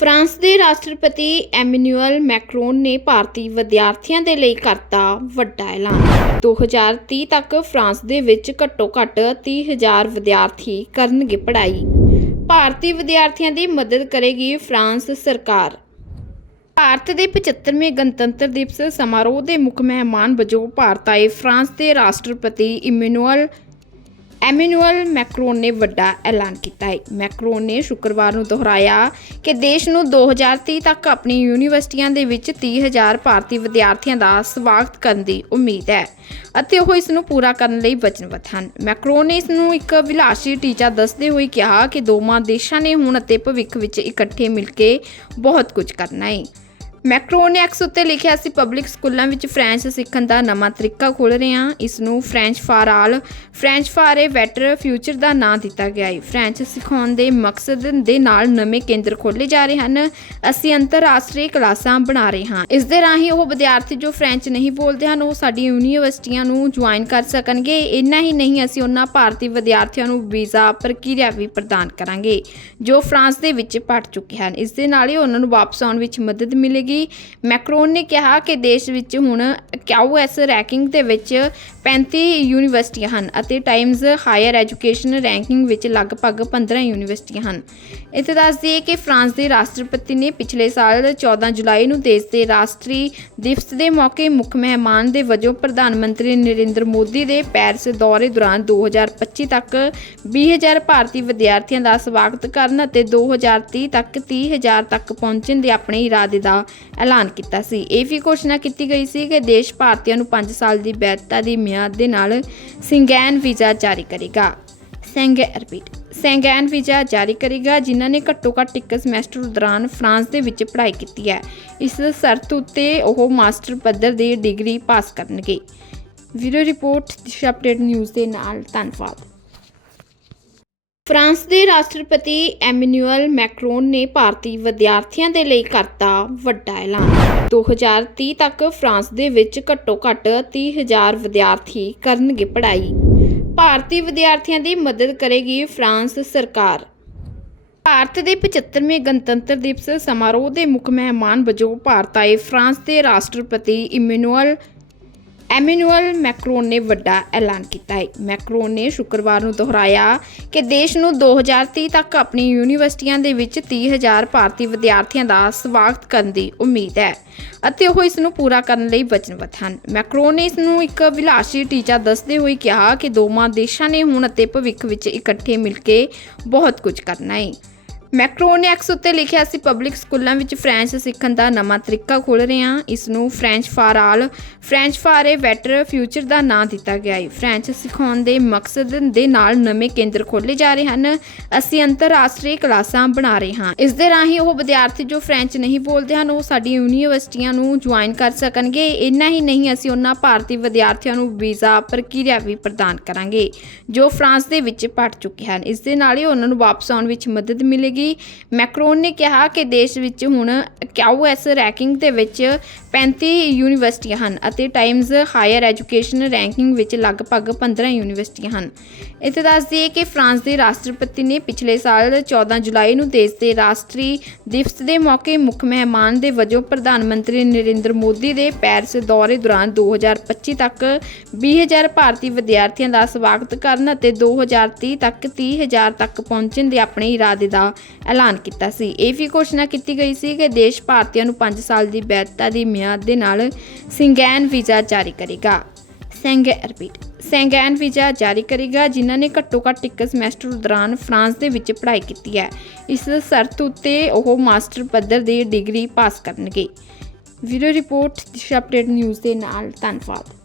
France ਦੇ ਰਾਸ਼ਟਰਪਤੀ ਐਮਨੂਅਲ Macron ਨੇ ਭਾਰਤੀ ਵਿਦਿਆਰਥੀਆਂ ਦੇ ਲਈ ਕਰਤਾ ਵੱਡਾ ਐਲਾਨ। 2030 ਤੱਕ ਫਰਾਂਸ ਦੇ ਵਿੱਚ ਘੱਟੋ-ਘੱਟ 30000 ਵਿਦਿਆਰਥੀ ਕਰਨਗੇ ਪੜ੍ਹਾਈ। ਭਾਰਤੀ ਵਿਦਿਆਰਥੀਆਂ ਦੀ ਮਦਦ ਕਰੇਗੀ ਫਰਾਂਸ ਸਰਕਾਰ। ਭਾਰਤ ਦੇ 75ਵੇਂ ਗਣਤੰਤਰ ਦਿਵਸ ਸਮਾਰੋਹ ਦੇ ਮੁੱਖ ਮਹਿਮਾਨ ਵਜੋਂ ਭਾਰਤ ਆਏ ਫਰਾਂਸ ਦੇ ਰਾਸ਼ਟਰਪਤੀ ਇਮੈਨੂਅਲ ਐਮਨੂਅਲ ਮੈਕਰੋਨ ਨੇ ਵੱਡਾ ਐਲਾਨ ਕੀਤਾ ਹੈ। ਮੈਕਰੋਨ ਨੇ ਸ਼ੁੱਕਰਵਾਰ ਨੂੰ ਦੁਹਰਾਇਆ ਕਿ ਦੇਸ਼ ਨੂੰ 2030 ਤੱਕ ਆਪਣੀ ਯੂਨੀਵਰਸਿਟੀਆਂ ਦੇ ਵਿੱਚ 30000 ਭਾਰਤੀ ਵਿਦਿਆਰਥੀਆਂ ਦਾ ਸਵਾਗਤ ਕਰਨ ਦੀ ਉਮੀਦ ਹੈ ਅਤੇ ਉਹ ਇਸ ਨੂੰ ਪੂਰਾ ਕਰਨ ਲਈ ਵਚਨਬੱਧ ਹਨ। ਮੈਕਰੋਨ ਨੇ ਇਸ ਨੂੰ ਇੱਕ ਵਿਲਾਸੀ ਟੀਚਾ ਦੱਸਦੇ ਹੋਏ ਕਿਹਾ ਕਿ ਦੋਵਾਂ ਦੇਸ਼ਾਂ ਨੇ ਹੁਣ ਅਤੇ ਭਵਿੱਖ ਵਿੱਚ ਇਕੱਠੇ ਮਿਲ ਕੇ ਬਹੁਤ ਕੁਝ ਕਰਨਾ ਹੈ। ਮੈਕਰੋਨ ਨੇ ਐਕਸ ਉੱਤੇ ਲਿਖਿਆ ਸੀ ਪਬਲਿਕ ਸਕੂਲਾਂ ਵਿੱਚ ਫ੍ਰੈਂਚ ਸਿੱਖਣ ਦਾ ਨਵਾਂ ਤਰੀਕਾ ਖੋਲ ਰਹੇ ਹਾਂ। ਇਸ ਨੂੰ French for all French for a better future ਦਾ ਨਾਂ ਦਿੱਤਾ ਗਿਆ ਹੈ। ਫ੍ਰੈਂਚ ਸਿਖਾਉਣ ਦੇ ਮਕਸਦ ਦੇ ਨਾਲ ਨਵੇਂ ਕੇਂਦਰ ਖੋਲੇ ਜਾ ਰਹੇ ਹਨ। ਅਸੀਂ ਅੰਤਰਰਾਸ਼ਟਰੀ ਕਲਾਸਾਂ ਬਣਾ ਰਹੇ ਹਾਂ। ਇਸ ਦੇ ਰਾਹੀਂ ਉਹ ਵਿਦਿਆਰਥੀ ਜੋ ਫ੍ਰੈਂਚ ਨਹੀਂ ਬੋਲਦੇ ਹਨ, ਉਹ ਸਾਡੀ ਯੂਨੀਵਰਸਿਟੀਆਂ ਨੂੰ ਜੁਆਇਨ ਕਰ ਸਕਣਗੇ। ਇੰਨਾ ਹੀ ਨਹੀਂ, ਅਸੀਂ ਉਹਨਾਂ ਭਾਰਤੀ ਵਿਦਿਆਰਥੀਆਂ ਨੂੰ ਵੀਜ਼ਾ ਪ੍ਰਕਿਰਿਆ ਵੀ ਪ੍ਰਦਾਨ ਕਰਾਂਗੇ, ਜੋ ਫਰਾਂਸ ਦੇ ਵਿੱਚ ਪੜ ਚੁੱਕੇ ਹਨ। ਇਸ ਦੇ ਨਾਲ ਹੀ ਉਹਨਾਂ ਨੂੰ ਵਾਪਸ ਆਉਣ ਵਿੱਚ ਮਦਦ ਮਿਲੇਗੀ। ਮੈਕਰੋਨ ਨੇ ਕਿਹਾ ਕਿ ਦੇਸ਼ ਵਿੱਚ ਹੁਣ ਕਿਊਐਸ ਰੈਂਕਿੰਗ ਦੇ ਵਿੱਚ 35 ਯੂਨੀਵਰਸਿਟੀਆਂ ਹਨ ਅਤੇ ਟਾਈਮਜ਼ ਹਾਇਰ ਐਜੂਕੇਸ਼ਨ ਰੈਂਕਿੰਗ ਵਿੱਚ ਲਗਭਗ 15 ਯੂਨੀਵਰਸਿਟੀਆਂ ਹਨ। ਇੱਥੇ ਦੱਸ ਦਈਏ ਕਿ ਫਰਾਂਸ ਦੇ ਰਾਸ਼ਟਰਪਤੀ ਨੇ ਪਿਛਲੇ ਸਾਲ 14 ਜੁਲਾਈ ਨੂੰ ਦੇਸ਼ ਦੇ ਰਾਸ਼ਟਰੀ ਦਿਵਸ ਦੇ ਮੌਕੇ ਮੁੱਖ ਮਹਿਮਾਨ ਦੇ ਵਜੋਂ ਪ੍ਰਧਾਨ ਮੰਤਰੀ ਨਰਿੰਦਰ ਮੋਦੀ ਦੇ ਪੈਰਿਸ ਦੌਰੇ ਦੌਰਾਨ 2025 ਤੱਕ 20000 ਭਾਰਤੀ ਵਿਦਿਆਰਥੀਆਂ ਦਾ ਸਵਾਗਤ ਕਰਨ ਅਤੇ 2030 ਤੱਕ 30000 ਤੱਕ ਪਹੁੰਚਣ ਦੇ ਆਪਣੇ ਇਰਾਦੇ ਦਾ ਐਲਾਨ ਕੀਤਾ ਸੀ। ਇਹ ਵੀ ਘੋਸ਼ਣਾ ਕੀਤੀ ਗਈ ਸੀ ਕਿ ਦੇਸ਼ ਭਾਰਤੀਆਂ ਨੂੰ 5 ਸਾਲ ਦੀ ਵੈਧਤਾ ਦੀ ਮਿਆਦ ਦੇ ਨਾਲ ਸਿੰਗੈਨ ਵੀਜ਼ਾ ਜਾਰੀ ਕਰੇਗਾ। ਸੈਂਗੇ ਰਿਪੀਟ ਸੈਂਗੈਨ ਵੀਜ਼ਾ ਜਾਰੀ ਕਰੇਗਾ, ਜਿਨ੍ਹਾਂ ਨੇ ਘੱਟੋ ਘੱਟ ਇੱਕ ਸਮੈਸਟਰ ਦੌਰਾਨ ਫਰਾਂਸ ਦੇ ਵਿੱਚ ਪੜ੍ਹਾਈ ਕੀਤੀ ਹੈ। ਇਸ ਸ਼ਰਤ ਉੱਤੇ ਉਹ ਮਾਸਟਰ ਪੱਧਰ ਦੀ ਡਿਗਰੀ ਪਾਸ ਕਰਨਗੇ। Video report Disha update news ਦੇ ਨਾਲ, ਧੰਨਵਾਦ। ਫਰਾਂਸ ਦੇ ਰਾਸ਼ਟਰਪਤੀ ਐਮਨੂਅਲ ਮੈਕਰੋਨ ਨੇ ਭਾਰਤੀ ਵਿਦਿਆਰਥੀਆਂ ਦੇ ਲਈ ਕਰਤਾ ਵੱਡਾ ਐਲਾਨ। 2030 ਤੱਕ ਫਰਾਂਸ ਦੇ ਵਿੱਚ ਘੱਟੋ-ਘੱਟ 30000 ਵਿਦਿਆਰਥੀ ਕਰਨਗੇ ਪੜ੍ਹਾਈ। ਭਾਰਤੀ ਵਿਦਿਆਰਥੀਆਂ ਦੀ ਮਦਦ ਕਰੇਗੀ ਫਰਾਂਸ ਸਰਕਾਰ। ਭਾਰਤ ਦੇ 75ਵੇਂ ਗਣਤੰਤਰ ਦਿਵਸ ਸਮਾਰੋਹ ਦੇ ਮੁੱਖ ਮਹਿਮਾਨ ਵਜੋਂ ਭਾਰਤ ਆਏ ਫਰਾਂਸ ਦੇ ਰਾਸ਼ਟਰਪਤੀ ਇਮੈਨੂਅਲ ਐਮਨੂਅਲ ਮੈਕਰੋਨ ਨੇ ਵੱਡਾ ਐਲਾਨ ਕੀਤਾ ਹੈ। ਮੈਕਰੋਨ ਨੇ ਸ਼ੁੱਕਰਵਾਰ ਨੂੰ ਦੁਹਰਾਇਆ ਕਿ ਦੇਸ਼ ਨੂੰ 2030 ਤੱਕ ਆਪਣੀ ਯੂਨੀਵਰਸਿਟੀਆਂ ਦੇ ਵਿੱਚ 30000 ਭਾਰਤੀ ਵਿਦਿਆਰਥੀਆਂ ਦਾ ਸਵਾਗਤ ਕਰਨ ਦੀ ਉਮੀਦ ਹੈ ਅਤੇ ਉਹ ਇਸ ਨੂੰ ਪੂਰਾ ਕਰਨ ਲਈ ਵਚਨਬੱਧ ਹਨ। ਮੈਕਰੋਨ ਨੇ ਇਸ ਨੂੰ ਇੱਕ ਵਿਲਾਸੀ ਟੀਚਾ ਦੱਸਦੇ ਹੋਏ ਕਿਹਾ ਕਿ ਦੋਵਾਂ ਦੇਸ਼ਾਂ ਨੇ ਹੁਣ ਅਤੇ ਭਵਿੱਖ ਵਿੱਚ ਇਕੱਠੇ ਮਿਲ ਕੇ ਬਹੁਤ ਕੁਝ ਕਰਨਾ ਹੈ। ਮੈਕਰੋਨ ਨੇ ਐਕਸ ਉੱਤੇ ਲਿਖਿਆ ਸੀ ਪਬਲਿਕ ਸਕੂਲਾਂ ਵਿੱਚ ਫ੍ਰੈਂਚ ਸਿੱਖਣ ਦਾ ਨਵਾਂ ਤਰੀਕਾ ਖੋਲ ਰਹੇ ਹਾਂ। ਇਸ ਨੂੰ French for all French for a better future ਦਾ ਨਾਂ ਦਿੱਤਾ ਗਿਆ ਹੈ। ਫ੍ਰੈਂਚ ਸਿਖਾਉਣ ਦੇ ਮਕਸਦ ਦੇ ਨਾਲ ਨਵੇਂ ਕੇਂਦਰ ਖੋਲੇ ਜਾ ਰਹੇ ਹਨ। ਅਸੀਂ ਅੰਤਰਰਾਸ਼ਟਰੀ ਕਲਾਸਾਂ ਬਣਾ ਰਹੇ ਹਾਂ। ਇਸ ਦੇ ਰਾਹੀਂ ਉਹ ਵਿਦਿਆਰਥੀ ਜੋ ਫ੍ਰੈਂਚ ਨਹੀਂ ਬੋਲਦੇ ਹਨ, ਉਹ ਸਾਡੀ ਯੂਨੀਵਰਸਿਟੀਆਂ ਨੂੰ ਜੁਆਇਨ ਕਰ ਸਕਣਗੇ। ਇੰਨਾ ਹੀ ਨਹੀਂ, ਅਸੀਂ ਉਹਨਾਂ ਭਾਰਤੀ ਵਿਦਿਆਰਥੀਆਂ ਨੂੰ ਵੀਜ਼ਾ ਪ੍ਰਕਿਰਿਆ ਵੀ ਪ੍ਰਦਾਨ ਕਰਾਂਗੇ, ਜੋ ਫਰਾਂਸ ਦੇ ਵਿੱਚ ਪੜ ਚੁੱਕੇ ਹਨ। ਇਸ ਦੇ ਨਾਲ ਹੀ ਉਹਨਾਂ ਨੂੰ ਵਾਪਸ ਆਉਣ ਵਿੱਚ ਮਦਦ ਮਿਲੇਗੀ। ਮੈਕਰੋਨ ਨੇ ਕਿਹਾ ਕਿ ਦੇਸ਼ ਵਿੱਚ ਹੁਣ ਕਿਊਐਸ ਰੈਂਕਿੰਗ ਦੇ ਵਿੱਚ 35 ਯੂਨੀਵਰਸਿਟੀਆਂ ਹਨ ਅਤੇ ਟਾਈਮਜ਼ ਹਾਇਰ ਐਜੂਕੇਸ਼ਨ ਰੈਂਕਿੰਗ ਵਿੱਚ ਲਗਭਗ 15 ਯੂਨੀਵਰਸਿਟੀਆਂ ਹਨ। ਇੱਥੇ ਦੱਸ ਦਈਏ ਕਿ ਫਰਾਂਸ ਦੇ ਰਾਸ਼ਟਰਪਤੀ ਨੇ ਪਿਛਲੇ ਸਾਲ 14 ਜੁਲਾਈ ਨੂੰ ਦੇਸ਼ ਦੇ ਰਾਸ਼ਟਰੀ ਦਿਵਸ ਦੇ ਮੌਕੇ ਮੁੱਖ ਮਹਿਮਾਨ ਦੇ ਵਜੋਂ ਪ੍ਰਧਾਨ ਮੰਤਰੀ ਨਰਿੰਦਰ ਮੋਦੀ ਦੇ ਪੈਰਿਸ ਦੌਰੇ ਦੌਰਾਨ 2025 ਤੱਕ 20000 ਭਾਰਤੀ ਵਿਦਿਆਰਥੀਆਂ ਦਾ ਸਵਾਗਤ ਕਰਨ ਅਤੇ 2030 ਤੱਕ 30000 ਤੱਕ ਪਹੁੰਚਣ ਦੇ ਆਪਣੇ ਇਰਾਦੇ ਦਾ ਐਲਾਨ ਕੀਤਾ ਸੀ। ਇਹ ਵੀ ਘੋਸ਼ਣਾ ਕੀਤੀ ਗਈ ਸੀ ਕਿ ਦੇਸ਼ ਭਾਰਤੀਆਂ ਨੂੰ 5 ਸਾਲ ਦੀ ਵੈਧਤਾ ਦੀ ਮਿਆਦ ਦੇ ਨਾਲ ਸਿੰਗੈਨ ਵੀਜ਼ਾ ਜਾਰੀ ਕਰੇਗਾ। ਸੈਂਗੇ ਰਿਪੀਟ। ਸੈਂਗੈਨ ਵੀਜ਼ਾ ਜਾਰੀ ਕਰੇਗਾ, ਜਿਨ੍ਹਾਂ ਨੇ ਘੱਟੋ ਘੱਟ ਇੱਕ ਸਮੈਸਟਰ ਦੌਰਾਨ ਫਰਾਂਸ ਦੇ ਵਿੱਚ ਪੜ੍ਹਾਈ ਕੀਤੀ ਹੈ। ਇਸ ਸ਼ਰਤ ਉੱਤੇ ਉਹ ਮਾਸਟਰ ਪੱਧਰ ਦੀ ਡਿਗਰੀ ਪਾਸ ਕਰਨਗੇ। Video report, Disha update news ਦੇ ਨਾਲ, ਧੰਨਵਾਦ।